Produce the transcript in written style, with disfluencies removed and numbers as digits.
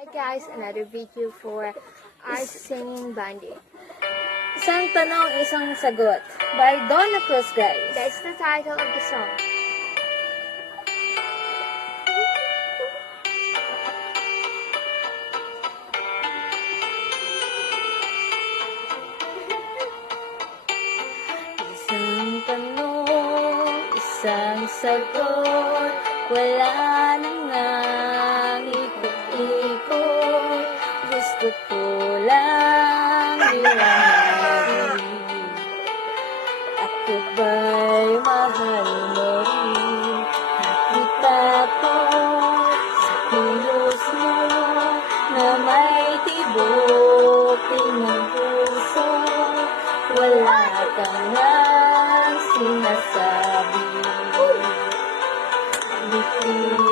Hi guys, another video for our singing bandit. Isang tanong, isang sagot. By Donna Cruz, guys. That's the title of the song. Isang tanong, isang sagot. Wala na ngang ikot-ikot. Gusto ko lang iwanagin. Ako ba'y mahal mo rin? Nakita ko sa kilos mo na may tibok ng puso. Wala ka ngang sinasabi. Bitin